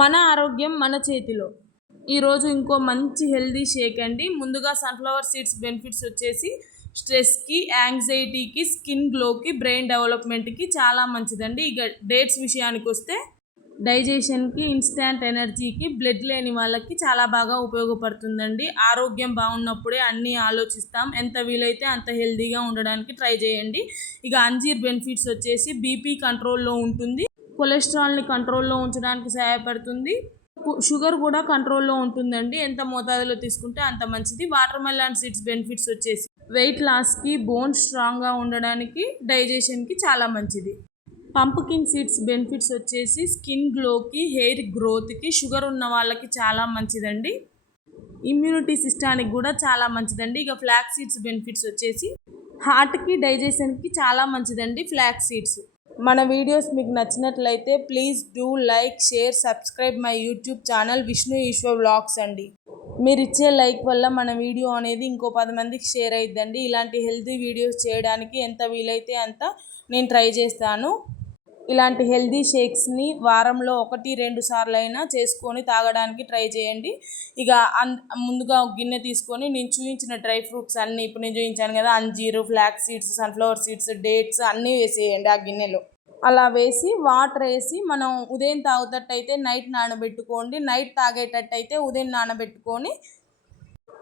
మన ఆరోగ్యం మన చేతిలో. ఈరోజు ఇంకో మంచి హెల్దీ షేక్ అండి. ముందుగా సన్ఫ్లవర్ సీడ్స్ బెనిఫిట్స్ వచ్చేసి స్ట్రెస్కి, యాంగ్జైటీకి, స్కిన్ గ్లోకి, బ్రెయిన్ డెవలప్మెంట్కి చాలా మంచిదండి. ఇక డేట్స్ విషయానికి వస్తే డైజెషన్కి, ఇన్స్టాంట్ ఎనర్జీకి, బ్లడ్ లేని వాళ్ళకి చాలా బాగా ఉపయోగపడుతుందండి. ఆరోగ్యం బాగున్నప్పుడే అన్నీ ఆలోచిస్తాం. ఎంత వీలైతే అంత హెల్దీగా ఉండడానికి ట్రై చేయండి. ఇక అంజీర్ బెనిఫిట్స్ వచ్చేసి బీపీ కంట్రోల్లో ఉంటుంది, కొలెస్ట్రాల్ని కంట్రోల్లో ఉంచడానికి సహాయపడుతుంది, షుగర్ కూడా కంట్రోల్లో ఉంటుందండి. ఎంత మోతాదులో తీసుకుంటే అంత మంచిది. వాటర్ మెలాన్ సీడ్స్ బెనిఫిట్స్ వచ్చేసి వెయిట్ లాస్కి, బోన్స్ స్ట్రాంగ్గా ఉండడానికి, డైజెషన్కి చాలా మంచిది. పంప్కిన్ సీడ్స్ బెనిఫిట్స్ వచ్చేసి స్కిన్ గ్లోకి, హెయిర్ గ్రోత్కి, షుగర్ ఉన్న వాళ్ళకి చాలా మంచిదండి. ఇమ్యూనిటీ సిస్టానికి కూడా చాలా మంచిదండి. ఇక ఫ్లాక్స్ సీడ్స్ బెనిఫిట్స్ వచ్చేసి హార్ట్కి, డైజెషన్కి చాలా మంచిదండి ఫ్లాక్స్ సీడ్స్. మన వీడియోస్ మీకు నచ్చినట్లయితే please do like, share, subscribe my YouTube channel Vishnu Eshwar vlogs అండి. మీరు ఇచ్చే లైక్ వల్ల మన వీడియో అనేది ఇంకో 10 మందికి షేర్ అయిద్దండి. ఇలాంటి హెల్తీ వీడియోస్ చేయడానికి ఎంత వీలైతే అంత నేను ట్రై చేస్తాను. ఇలాంటి హెల్దీ షేక్స్ని వారంలో 1-2 సార్లు అయినా చేసుకొని తాగడానికి ట్రై చేయండి. ఇక ముందుగా ఒక గిన్నె తీసుకొని నేను చూపించిన డ్రై ఫ్రూట్స్ అన్నీ, ఇప్పుడు నేను చూపించాను కదా, అంజీరు, flax seeds, sunflower seeds, dates అన్నీ వేసేయండి ఆ గిన్నెలో. అలా వేసి వాటర్ వేసి మనం ఉదయం తాగుతట్టయితే నైట్ నానబెట్టుకోండి, నైట్ తాగేటట్టయితే ఉదయం నానబెట్టుకొని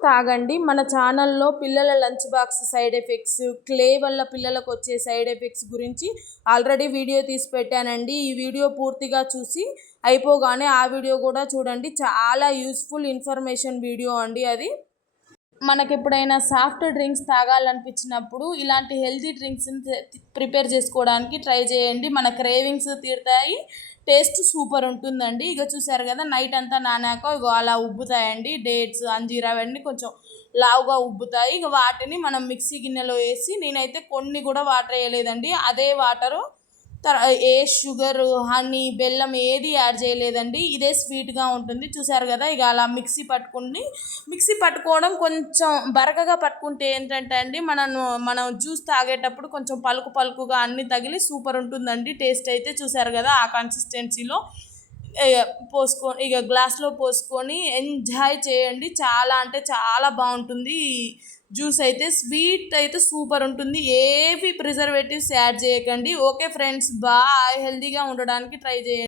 తాగండి. మన ఛానల్లో పిల్లల lunch box side effects, clay వల్ల పిల్లలకు వచ్చే సైడ్ ఎఫెక్ట్స్ గురించి ఆల్రెడీ వీడియో తీసి పెట్టానండి. ఈ వీడియో పూర్తిగా చూసి అయిపోగానే ఆ వీడియో కూడా చూడండి. చాలా యూస్ఫుల్ ఇన్ఫర్మేషన్ వీడియో అండి అది. మనకి ఎప్పుడైనా సాఫ్ట్ డ్రింక్స్ తాగాలనిపించినప్పుడు ఇలాంటి హెల్తీ డ్రింక్స్ని ప్రిపేర్ చేసుకోవడానికి ట్రై చేయండి. మన క్రేవింగ్స్ తీరుతాయి, టేస్ట్ సూపర్ ఉంటుందండి. ఇక చూసారు కదా, నైట్ అంతా నానాక ఇగో అలా ఉబ్బుతాయండి. డేట్స్, అంజీరా అవన్నీ కొంచెం లావుగా ఉబ్బుతాయి. ఇక వాటిని మనం మిక్సీ గిన్నెలో వేసి, నేనైతే కొన్ని కూడా వాటర్ వేయలేదండి, అదే వాటరు ఏ షుగర్, హనీ, బెల్లం ఏది యాడ్ చేయలేదండి. ఇదే స్వీట్గా ఉంటుంది. చూసారు కదా, ఇక అలా మిక్సీ పట్టుకోవడం కొంచెం బరకగా పట్టుకుంటే ఏంటంటే అండి, మనం జ్యూస్ తాగేటప్పుడు కొంచెం పలుకుగా అన్నీ తగిలి సూపర్ ఉంటుందండి టేస్ట్ అయితే. చూసారు కదా, ఆ కన్సిస్టెన్సీలో పోసుకొని ఇక గ్లాస్లో పోసుకొని ఎంజాయ్ చేయండి. చాలా అంటే చాలా బాగుంటుంది జ్యూస్ అయితే. స్వీట్ అయితే సూపర్ ఉంటుంది. ఏవి ప్రిజర్వేటివ్స్ యాడ్ చేయకండి. Okay friends, bye. హెల్తీగా ఉండడానికి ట్రై చేయండి.